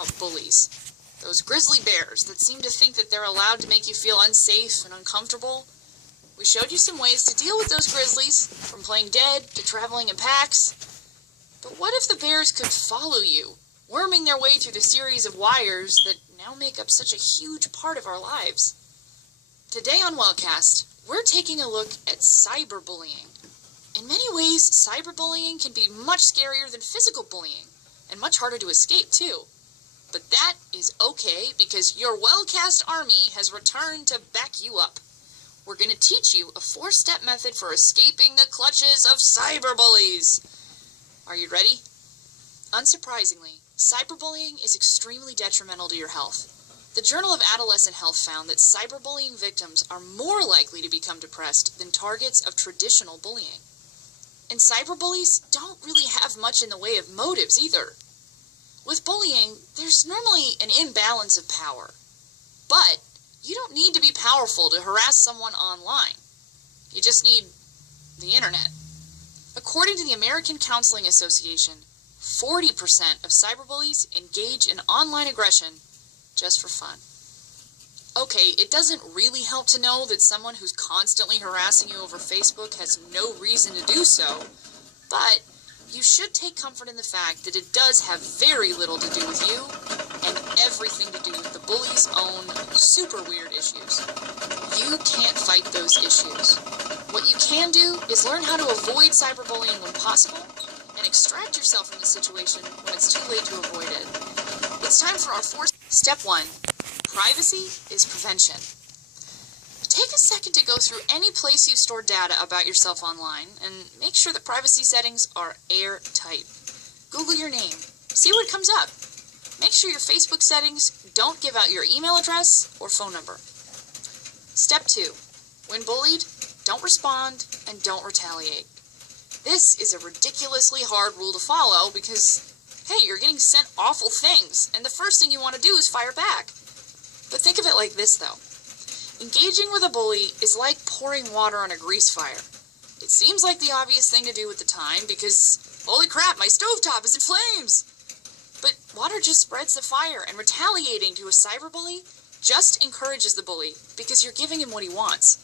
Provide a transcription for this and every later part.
about bullies. Those grizzly bears that seem to think that they're allowed to make you feel unsafe and uncomfortable. We showed you some ways to deal with those grizzlies, from playing dead to traveling in packs. But what if the bears could follow you, worming their way through the series of wires that now make up such a huge part of our lives? Today on Wellcast, we're taking a look at cyberbullying. In many ways, cyberbullying can be much scarier than physical bullying, and much harder to escape too. But that is okay, because your Wellcast army has returned to back you up. We're going to teach you a 4-step method for escaping the clutches of cyberbullies. Are you ready? Unsurprisingly, cyberbullying is extremely detrimental to your health. The Journal of Adolescent Health found that cyberbullying victims are more likely to become depressed than targets of traditional bullying. And cyberbullies don't really have much in the way of motives either. With bullying, there's normally an imbalance of power. But you don't need to be powerful to harass someone online. You just need the internet. According to the American Counseling Association, 40% of cyberbullies engage in online aggression just for fun. Okay, it doesn't really help to know that someone who's constantly harassing you over Facebook has no reason to do so, but you should take comfort in the fact that it does have very little to do with you and everything to do with the bully's own super weird issues. You can't fight those issues. What you can do is learn how to avoid cyberbullying when possible and extract yourself from the situation when it's too late to avoid it. It's time for our Step 1. Privacy is prevention. Take a second to go through any place you store data about yourself online and make sure the privacy settings are airtight. Google your name. See what comes up. Make sure your Facebook settings don't give out your email address or phone number. Step 2. When bullied, don't respond and don't retaliate. This is a ridiculously hard rule to follow because, hey, you're getting sent awful things, and the first thing you want to do is fire back. But think of it like this, though. Engaging with a bully is like pouring water on a grease fire. It seems like the obvious thing to do at the time because, holy crap, my stovetop is in flames! But water just spreads the fire, and retaliating to a cyberbully just encourages the bully because you're giving him what he wants.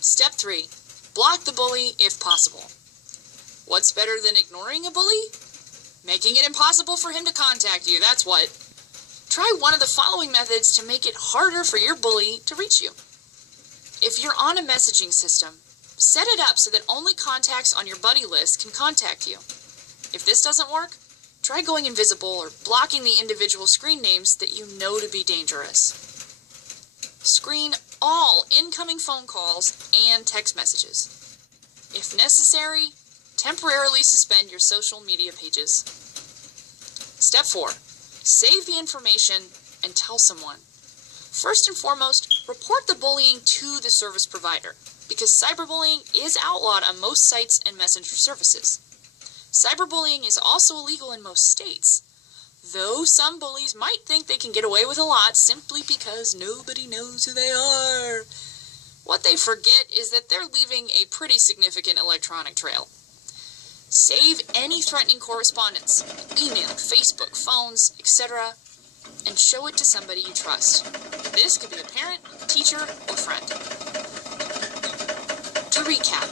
Step 3. Block the bully if possible. What's better than ignoring a bully? Making it impossible for him to contact you, that's what. Try one of the following methods to make it harder for your bully to reach you. If you're on a messaging system, set it up so that only contacts on your buddy list can contact you. If this doesn't work, try going invisible or blocking the individual screen names that you know to be dangerous. Screen all incoming phone calls and text messages. If necessary, temporarily suspend your social media pages. Step 4. Save the information and tell someone. First and foremost, report the bullying to the service provider, because cyberbullying is outlawed on most sites and messenger services. Cyberbullying is also illegal in most states, though some bullies might think they can get away with a lot simply because nobody knows who they are. What they forget is that they're leaving a pretty significant electronic trail. Save any threatening correspondence, email, Facebook, phones, etc., and show it to somebody you trust. This could be a parent, teacher, or friend. To recap,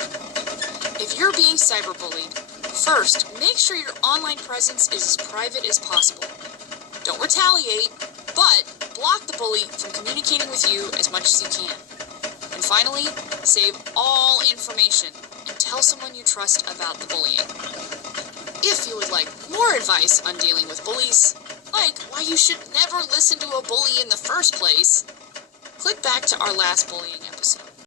if you're being cyberbullied, first, make sure your online presence is as private as possible. Don't retaliate, but block the bully from communicating with you as much as you can. And finally, save all information and tell someone you trust about the bullying. If you would like more advice on dealing with bullies, like why you should never listen to a bully in the first place, click back to our last bullying episode.